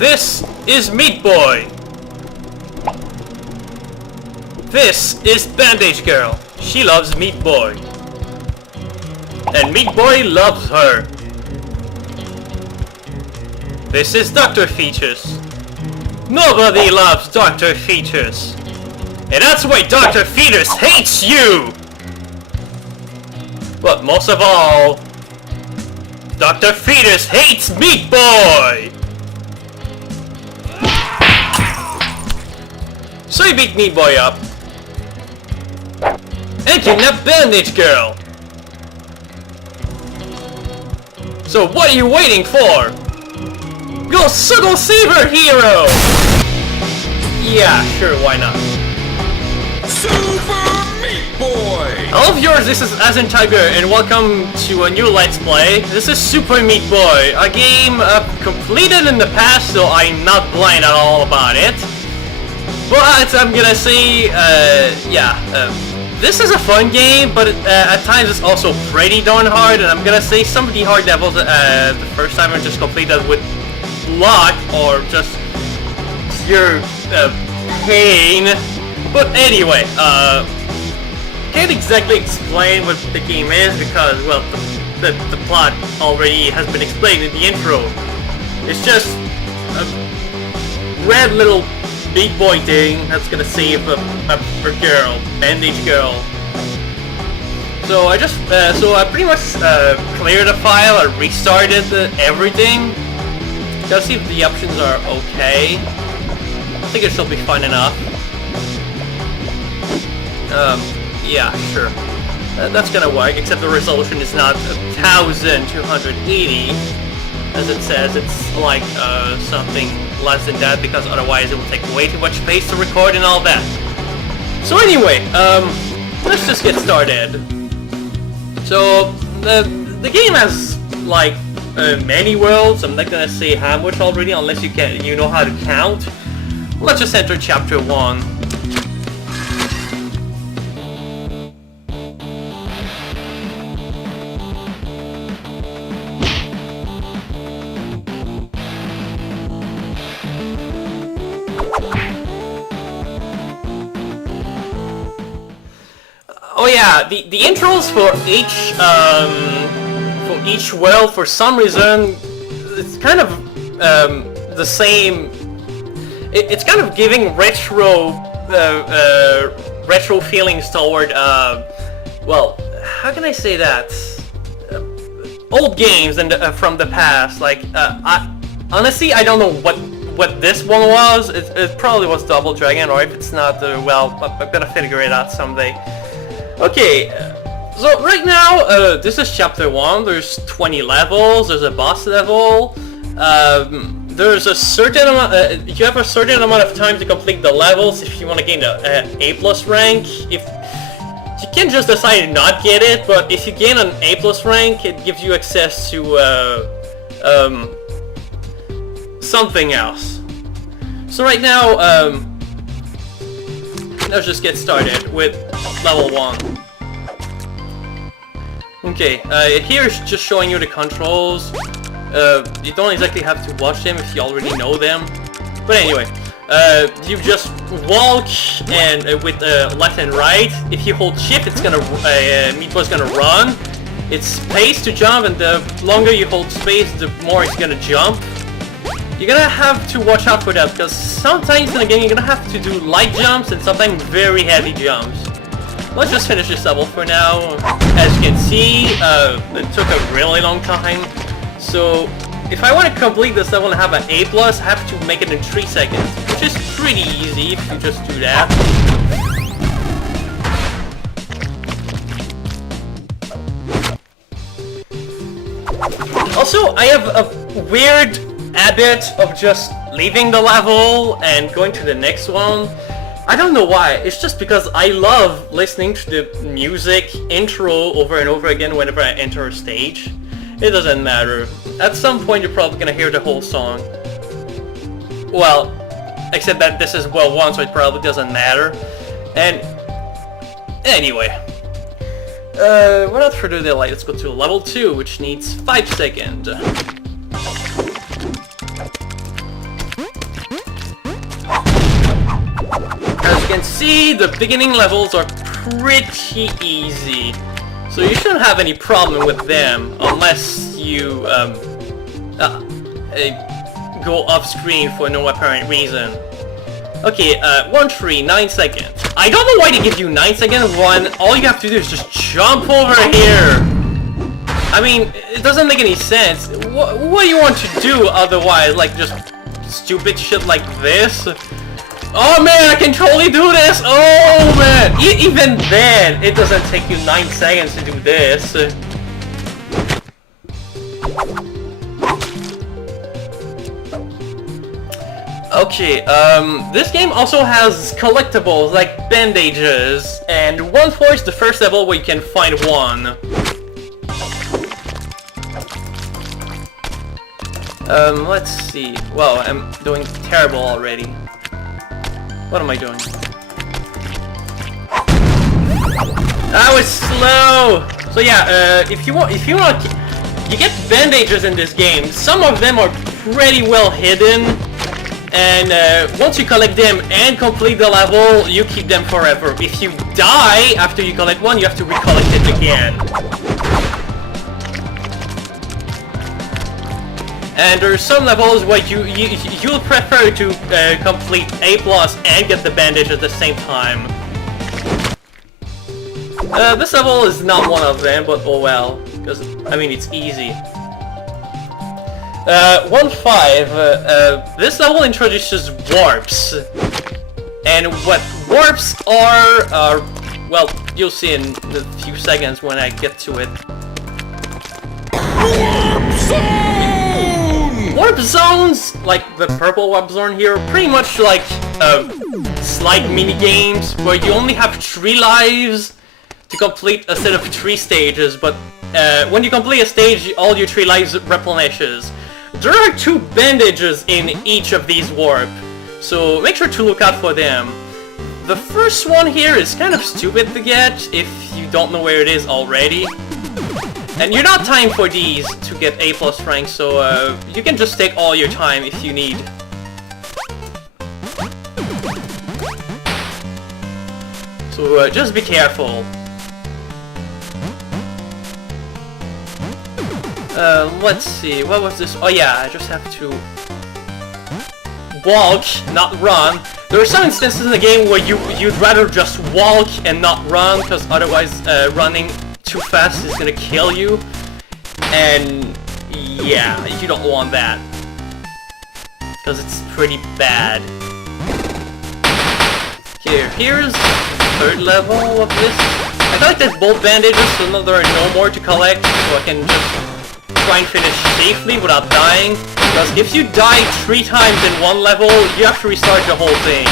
This is Meat Boy. This is Bandage Girl. She loves Meat Boy. And Meat Boy loves her. This is Dr. Features. Nobody loves Dr. Features. And that's why Dr. Features hates you! But most of all, Dr. Features hates Meat Boy! So you beat Meat Boy up. And kidnap Bandage Girl! So what are you waiting for? Go save her, hero! Yeah, sure, why not? Super Meat Boy! Hello viewers, this is Azentiger, and welcome to a new Let's Play. This is Super Meat Boy, a game completed in the past, so I'm not blind at all about it. But I'm gonna say, this is a fun game, but at times it's also pretty darn hard, and I'm gonna say some of the hard levels the first time I just completed with luck, or just pure pain. But anyway, can't exactly explain what the game is because, well, the plot already has been explained in the intro. It's just a red little Meat Boy thing that's gonna save a girl, Bandage Girl. So I just, I pretty much cleared the file, I restarted everything. Gotta see if the options are okay. I think it should be fine enough. Yeah, sure. That's gonna work, except the resolution is not 1280. As it says, it's like something less than that, because otherwise it will take way too much space to record and all that. So anyway, let's just get started. So, the game has, like, many worlds. I'm not gonna say how much already, unless you know how to count. Let's just enter chapter 1. Oh yeah, the intros for each world, for some reason, it's kind of the same. It's kind of giving retro feelings toward well, how can I say that? Old games and from the past. Like honestly, I don't know what this one was. It probably was Double Dragon, or if it's not, well, I'm gonna figure it out someday. Okay, so right now, this is chapter 1, there's 20 levels, there's a boss level, there's a certain amount, you have a certain amount of time to complete the levels if you want to gain the A+ rank. If you can just decide to not get it, but if you gain an A+ rank, it gives you access to, something else. So right now, let's just get started with level 1. Okay, here is just showing you the controls. You don't exactly have to watch them if you already know them. But anyway, you just walk and with left and right. If you hold shift, it's gonna Meat Boy's gonna run. It's space to jump, and the longer you hold space, the more it's gonna jump. You're gonna have to watch out for that, because sometimes in the game you're gonna have to do light jumps and sometimes very heavy jumps. Let's just finish this level for now. As you can see, it took a really long time. So if I want to complete this level and have an A+, I have to make it in 3 seconds, which is pretty easy if you just do that. Also, I have a weird habit of just leaving the level and going to the next one. I don't know why, it's just because I love listening to the music intro over and over again whenever I enter a stage. It doesn't matter. At some point you're probably gonna hear the whole song. Well, except that this is well 1, so it probably doesn't matter. And anyway, without further delay, let's go to level 2, which needs 5 seconds. can see, the beginning levels are pretty easy. So you shouldn't have any problem with them, unless you go off screen for no apparent reason. Okay, 1 tree, 9 seconds. I don't know why they give you 9 seconds when all you have to do is just jump over here. I mean, it doesn't make any sense. What do you want to do otherwise? Like, just stupid shit like this? Oh man, I can totally do this! Oh man! Even then, it doesn't take you 9 seconds to do this. Okay, this game also has collectibles like bandages, and one floor is the first level where you can find one. Let's see. Wow, I'm doing terrible already. What am I doing? That was slow! So yeah, if you want, you get bandages in this game. Some of them are pretty well hidden, and once you collect them and complete the level, you keep them forever. If you die after you collect one, you have to recollect it again. And there's some levels where you'll prefer to complete A+ and get the bandage at the same time. This level is not one of them, but oh well, because I mean it's easy. 1.5. This level introduces warps, and what warps are well, you'll see in a few seconds when I get to it. Warp zones, like the purple warp zone here, are pretty much like slide mini games where you only have 3 lives to complete a set of 3 stages, but when you complete a stage, all your 3 lives replenishes. There are 2 bandages in each of these warp, so make sure to look out for them. The first one here is kind of stupid to get if you don't know where it is already. And you're not timed for these to get A+ rank, so you can just take all your time if you need. So just be careful. Let's see, what was this? Oh yeah, I just have to walk, not run. There are some instances in the game where you'd rather just walk and not run, because otherwise running too fast is gonna kill you, and yeah, you don't want that because it's pretty bad. Okay, here's the 3rd level of this. I collected both bandages, so now there are no more to collect, so I can just try and finish safely without dying, because if you die 3 times in one level, you have to restart the whole thing.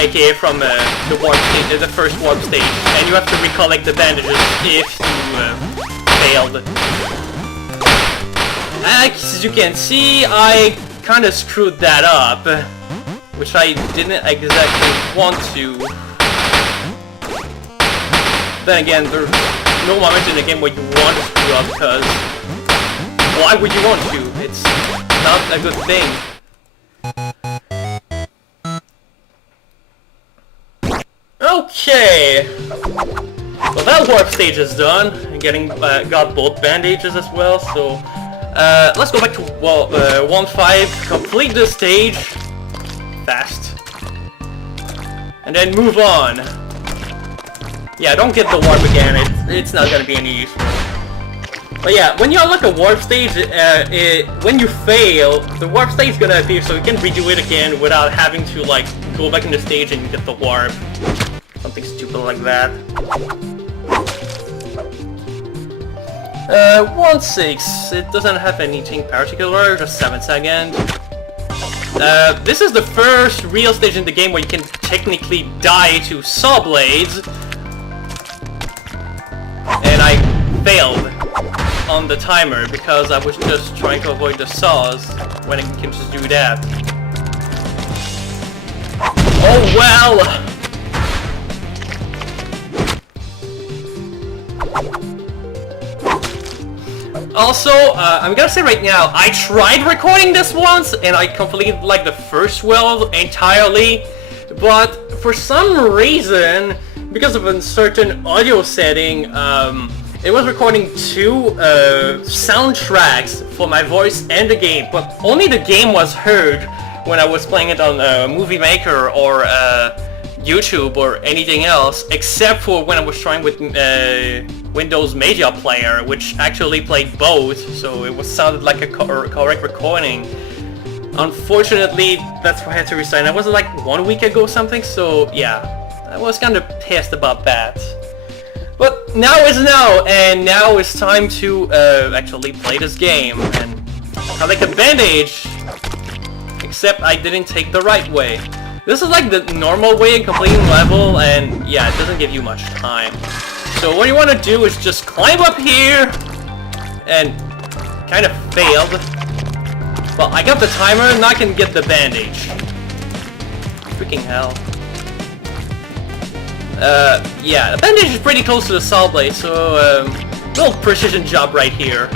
AKA from the warp stage, the first warp stage, and you have to recollect the bandages if you failed. As you can see, I kind of screwed that up, which I didn't exactly want to. Then again, there's no moment in the game where you want to screw up, because why would you want to? It's not a good thing. Okay, well that warp stage is done, and got both bandages as well, so let's go back to 1.5, complete this stage fast, and then move on. Yeah, don't get the warp again, it's not gonna be any useful. But yeah, when you unlock a warp stage, when you fail, the warp stage is gonna appear, so you can redo it again without having to like go back in the stage and get the warp. Something stupid like that. 1.6. It doesn't have anything particular, just 7 seconds. This is the first real stage in the game where you can technically die to saw blades. And I failed on the timer because I was just trying to avoid the saws when I can just do that. Oh well! Also, I'm gonna say right now, I tried recording this once, and I completed like the first world entirely, but for some reason, because of a certain audio setting, it was recording two soundtracks for my voice and the game, but only the game was heard when I was playing it on Movie Maker or YouTube or anything else, except for when I was trying with Windows Media Player, which actually played both, so it sounded like a correct recording. Unfortunately, that's why I had to resign. That was like 1 week ago or something, so yeah, I was kind of pissed about that. But now is now, and now it's time to actually play this game, and I like a bandage, except I didn't take the right way. This is like the normal way in completing level, and yeah, it doesn't give you much time. So what you want to do is just climb up here, and kind of failed. Well, I got the timer, and I can get the bandage. Freaking hell. Yeah, the bandage is pretty close to the saw blade, so little precision job right here.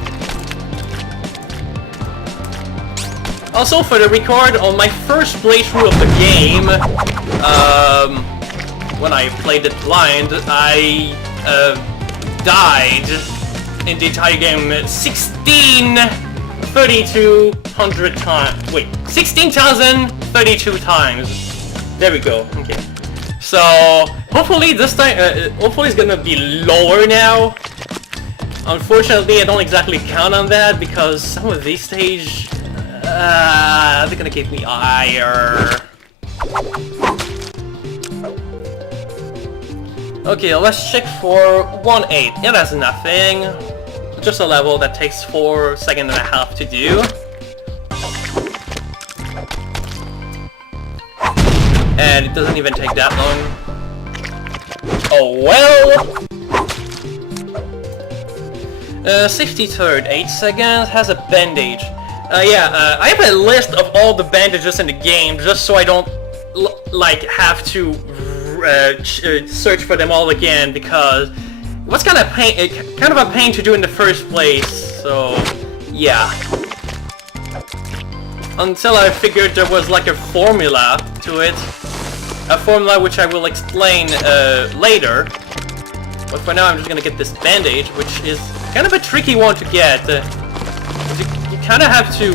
Also, for the record, on my first playthrough of the game, when I played it blind, I died in the entire game 16,032 times. Wait, 16,032 times. There we go. Okay. So hopefully this time, hopefully it's gonna be lower now. Unfortunately, I don't exactly count on that because some of these stages, they're gonna give me higher. Okay, let's check for 1/8. Yeah, that's nothing. Just a level that takes 4 seconds and a half to do. And it doesn't even take that long. Oh well! 63rd, 8 seconds, has a bandage. Yeah, I have a list of all the bandages in the game just so I don't like have to search for them all again, because it was kind of a pain to do in the first place. So yeah, until I figured there was like a formula to it, a formula which I will explain later. But for now, I'm just gonna get this bandage, which is kind of a tricky one to get. You kind of have to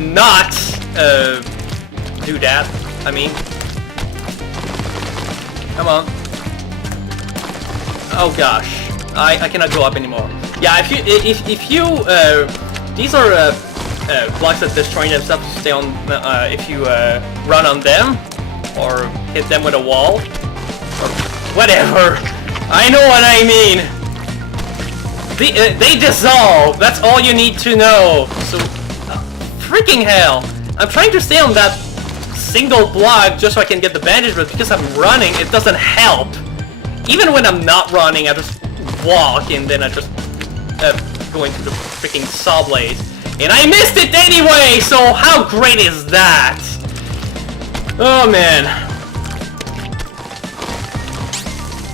not do that. I mean, come on. Oh gosh, I cannot go up anymore. Yeah, if you these are blocks that destroy themselves to stay on. If you run on them or hit them with a wall or whatever. I know what I mean. They dissolve. That's all you need to know. So, freaking hell! I'm trying to stay on that single block just so I can get the bandage, but because I'm running, it doesn't help. Even when I'm not running, I just walk and then I just go into the freaking saw blade, and I missed it anyway. So how great is that? Oh man.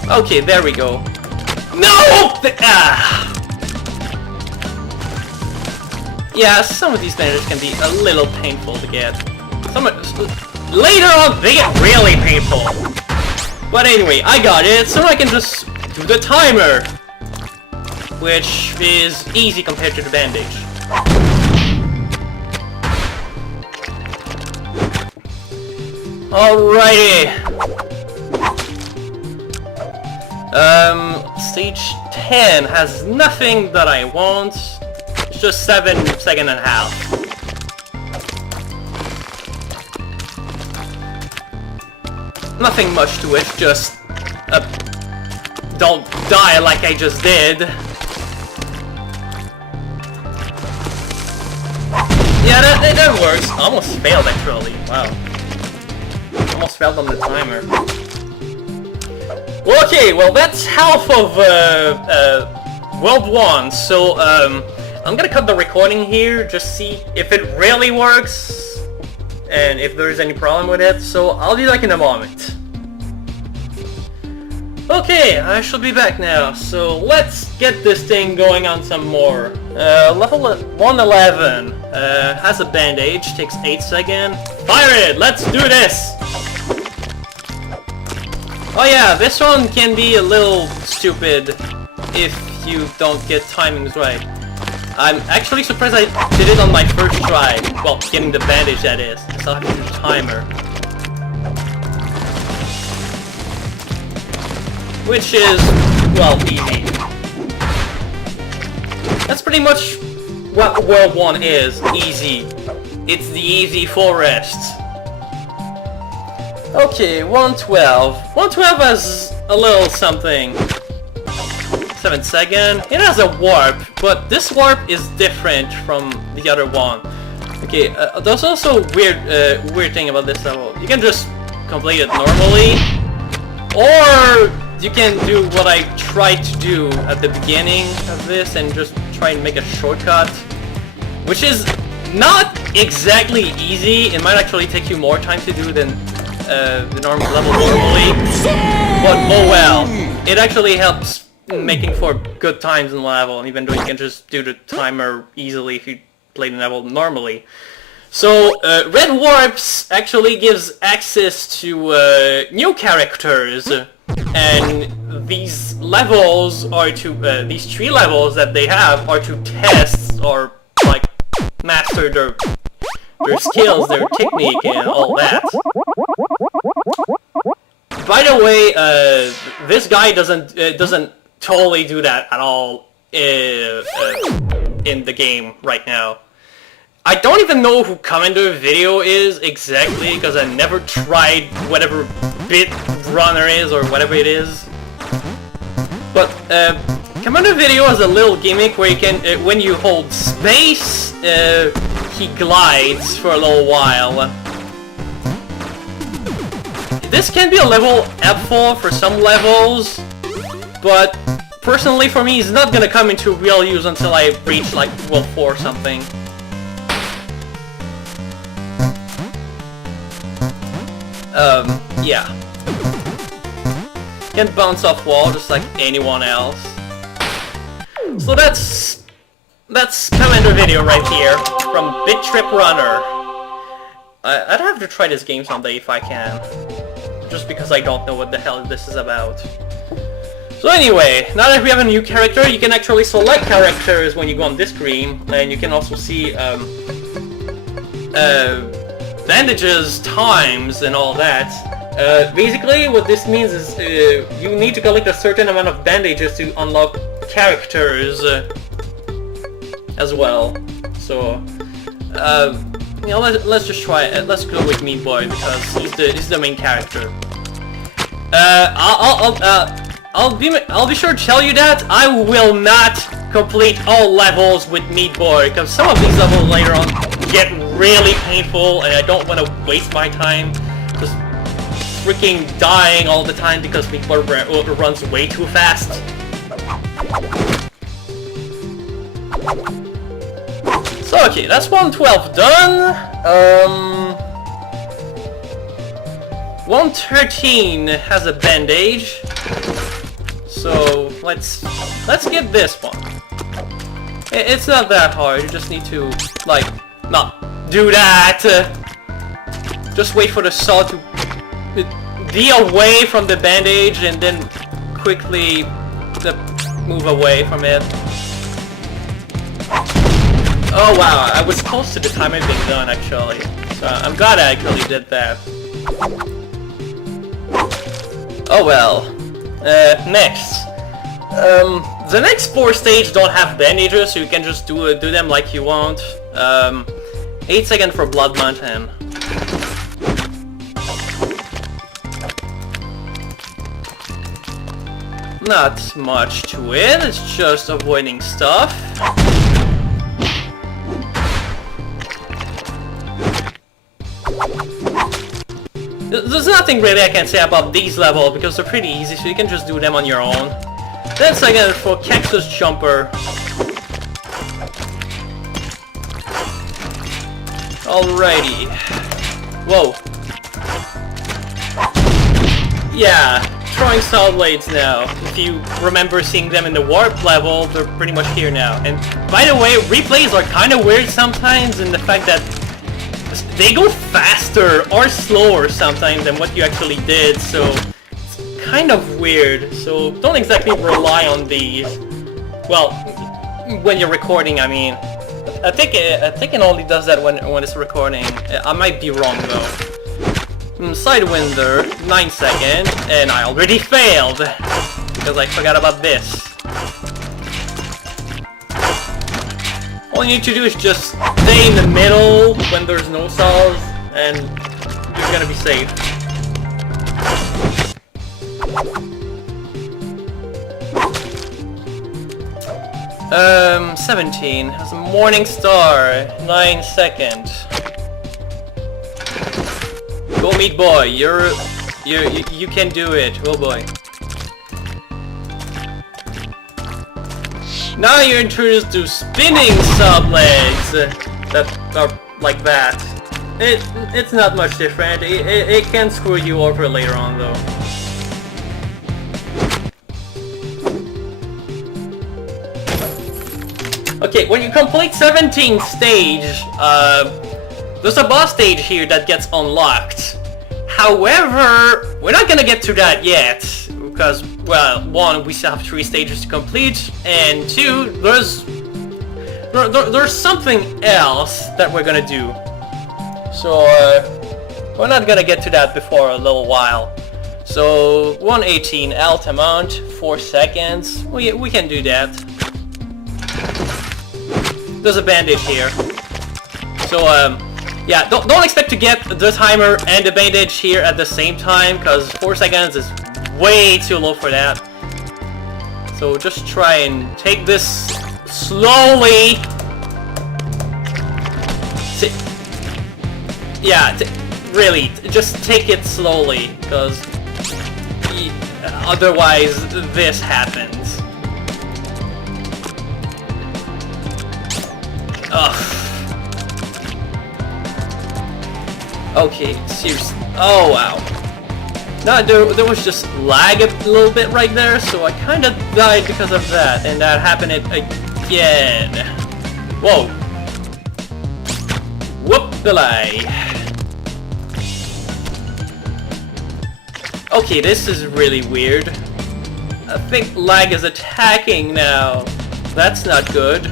Okay, there we go. No! Yeah, some of these bandages can be a little painful to get. Later on, they get really painful. But anyway, I got it, so I can just do the timer, which is easy compared to the bandage. Alrighty. Stage 10 has nothing that I want. It's just 7 seconds and a half. Nothing much to it, just don't die like I just did. Yeah, that works. Almost failed actually. Wow. Almost failed on the timer. Okay, well that's half of World 1, so I'm gonna cut the recording here, just see if it really works and if there's any problem with it, so I'll be back in a moment. Okay, I shall be back now, so let's get this thing going on some more. Level 111 has a bandage, takes 8 seconds. Fire it! Let's do this! Oh yeah, this one can be a little stupid if you don't get timings right. I'm actually surprised I did it on my first try. Well, getting the bandage, that is. I still have to do the timer. Which is, well, easy. That's pretty much what World 1 is. Easy. It's the easy forest. Okay, 112. 112 has a little something. 7 second. It has a warp, but this warp is different from the other one. Okay, there's also a weird thing about this level. You can just complete it normally, or you can do what I tried to do at the beginning of this and just try and make a shortcut, which is not exactly easy. It might actually take you more time to do than the normal level normally, but oh well. It actually helps making for good times in the level, even though you can just do the timer easily if you play the level normally. So, Red Warps actually gives access to new characters, and these levels are to, these 3 levels that they have are to test or, like, master their skills, their technique, and all that. By the way, this guy doesn't totally do that at all in the game right now. I don't even know who Commander Video is exactly, because I never tried whatever Bit Runner is or whatever it is. But Commander Video has a little gimmick where you can, when you hold space, he glides for a little while. This can be a level helpful for some levels, but personally for me, it's not gonna come into real use until I reach like World 4 or something. Yeah. Can bounce off wall just like anyone else. So that's Commander Video right here from Bit Trip Runner. I'd have to try this game someday if I can, just because I don't know what the hell this is about. So anyway, now that we have a new character, you can actually select characters when you go on this screen, and you can also see bandages, times, and all that. Basically, what this means is you need to collect a certain amount of bandages to unlock characters as well. So, you know, let's just try it. Let's go with Meat Boy because he's the main character. I'll be sure to tell you that I will not complete all levels with Meat Boy, because some of these levels later on get really painful, and I don't want to waste my time just freaking dying all the time because Meat Boy runs way too fast. So okay, that's 112 done. 113 has a bandage. So let's get this one. It's not that hard. You just need to like not do that. Just wait for the saw to be away from the bandage and then quickly move away from it. Oh wow, I was close to the timer being done actually. So I'm glad I actually did that. Oh well. Next. The next 4 stages don't have bandages, so you can just do them like you want. 8 seconds for Blood Mountain. Not much to it, it's just avoiding stuff. There's nothing really I can say about these levels because they're pretty easy, so you can just do them on your own. 10 seconds for Cactus Jumper. Alrighty. Whoa. Yeah, throwing Saw Blades now. If you remember seeing them in the Warp level, they're pretty much here now. And by the way, replays are kind of weird sometimes in the fact that they go faster or slower sometimes than what you actually did, so it's kind of weird, so don't exactly rely on these. Well, when you're recording, I mean. I think it only does that when it's recording. I might be wrong though. Sidewinder, 9 seconds, and I already failed because I forgot about this. All you need to do is just stay in the middle when there's no saws, and you're gonna be safe. 17. It's a morning star. 9 seconds. Go meat boy. You can do it. Oh boy. Now you're introduced to spinning sub legs that are like that. It's not much different. It can screw you over later on though. Okay, when you complete 17th stage, there's a boss stage here that gets unlocked. However, we're not gonna get to that yet, because, well, 1, we still have 3 stages to complete, and 2, there's something else that we're gonna do. So, we're not gonna get to that before a little while. So, 118 alt amount, 4 seconds, we can do that. There's a bandage here. So, yeah, don't expect to get the timer and the bandage here at the same time, because 4 seconds is way too low for that. So just try and take this slowly. Yeah, really, just take it slowly, because otherwise this happens. Ugh. Okay, seriously. Oh wow. No, there was just lag a little bit right there, so I kinda died because of that, and that happened again. Whoa. Whoop-de-lay. Okay, this is really weird. I think lag is attacking now. That's not good.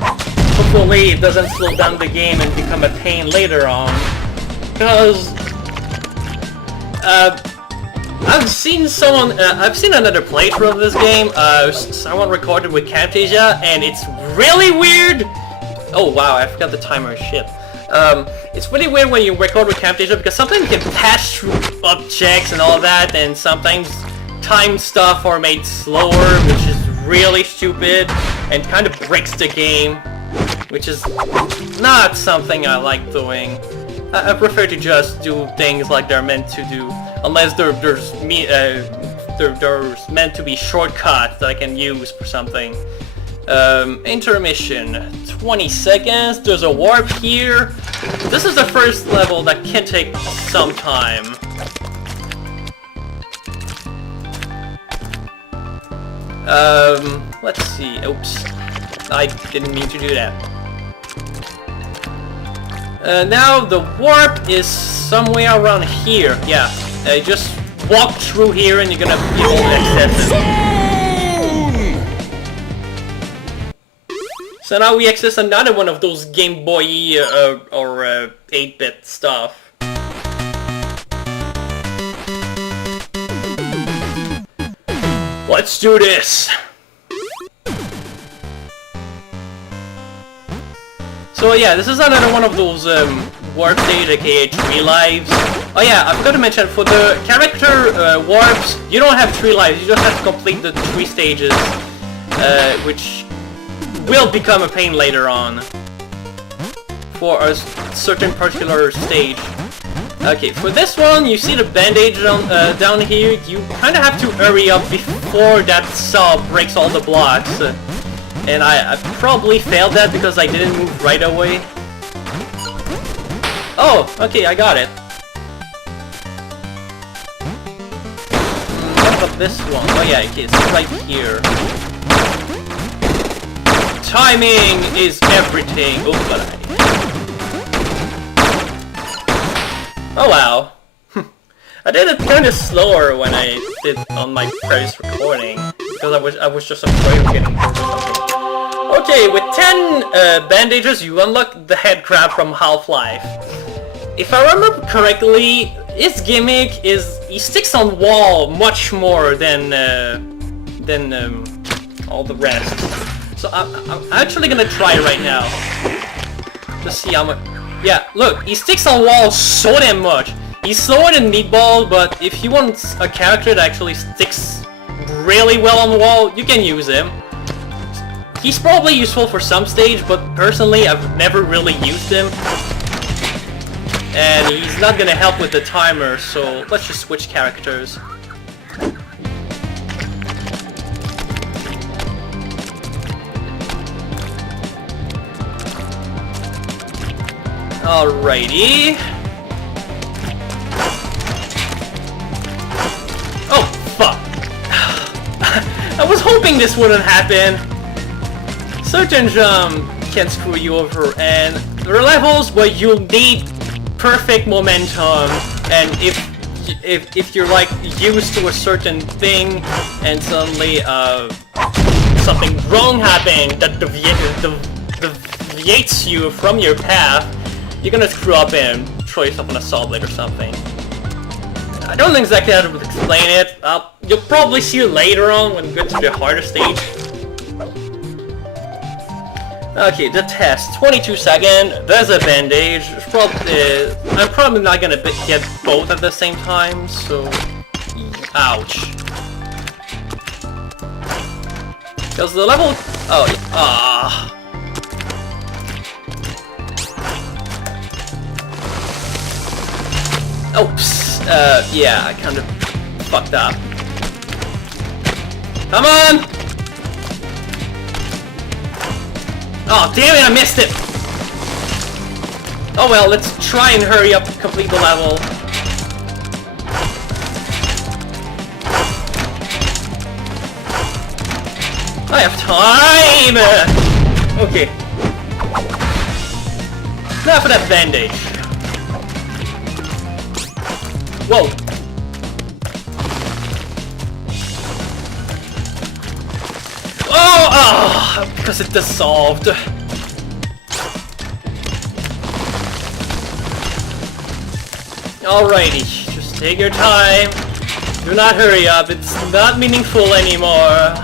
Hopefully it doesn't slow down the game and become a pain later on. Because I've seen another playthrough of this game. Someone recorded with Camtasia, and it's really weird. Oh wow, I forgot the timer. Shit. It's really weird when you record with Camtasia because sometimes you can pass through objects and all that, and sometimes time stuff are made slower, which is really stupid and kind of breaks the game, which is not something I like doing. I prefer to just do things like they're meant to do, unless there's meant to be shortcuts that I can use for something. Intermission, 20 seconds, there's a warp here. This is the first level that can take some time. Let's see, oops, I didn't mean to do that. Now the warp is somewhere around here. Yeah, just walk through here and you're gonna be able to access it. So now we access another one of those Game Boy or 8-bit stuff. Let's do this! So yeah, this is another one of those warp stage, aka 3 lives. Oh yeah, I forgot to mention, for the character warps, you don't have 3 lives, you just have to complete the 3 stages, which will become a pain later on for a certain particular stage. Okay, for this one, you see the bandage down here. You kind of have to hurry up before that saw breaks all the blocks. And I probably failed that because I didn't move right away. Oh, okay, I got it. What about this one? Oh yeah, okay, it's right here. Timing is everything. Oh, but oh wow. I did it kind of slower when I did on my previous recording, because I was just afraid of getting hurt or something. Okay, with 10 bandages, you unlock the head crab from Half-Life. If I remember correctly, his gimmick is he sticks on wall much more than all the rest. So I'm actually gonna try it right now to see how much. Yeah, look, he sticks on wall so damn much. He's slower than Meatball, but if you want a character that actually sticks really well on the wall, you can use him. He's probably useful for some stage, but personally I've never really used him. And he's not gonna help with the timer, so let's just switch characters. Alrighty. Oh, fuck. I was hoping this wouldn't happen. Certain jump can screw you over, and there are levels where you'll need perfect momentum, and if you're like used to a certain thing, and suddenly something wrong happened that deviates you from your path, you're gonna screw up and throw yourself on a saw blade or something. I don't know exactly how to explain it. You'll probably see it later on when we get to the harder stage. Okay, the test. 22 seconds. There's a bandage. I'm probably not gonna get both at the same time, so... Ouch. Because the level... Oh, ah. Oops. Yeah, I kind of fucked up. Come on! Oh, damn it, I missed it! Oh well, let's try and hurry up, complete the level. I have time! Okay. Now for that bandage. Whoa! Oh, because it dissolved. Alrighty, just take your time. Do not hurry up, it's not meaningful anymore.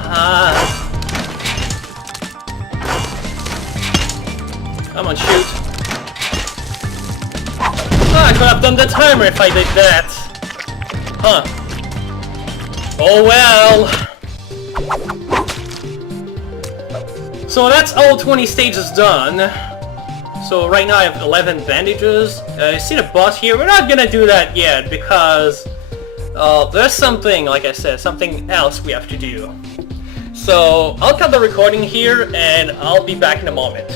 Come on, shoot. Oh, I could have done the timer if I did that. Huh. Oh well. So that's all 20 stages done. So right now I have 11 bandages. You see the boss here? We're not gonna do that yet because there's something, like I said, something else we have to do. So I'll cut the recording here and I'll be back in a moment.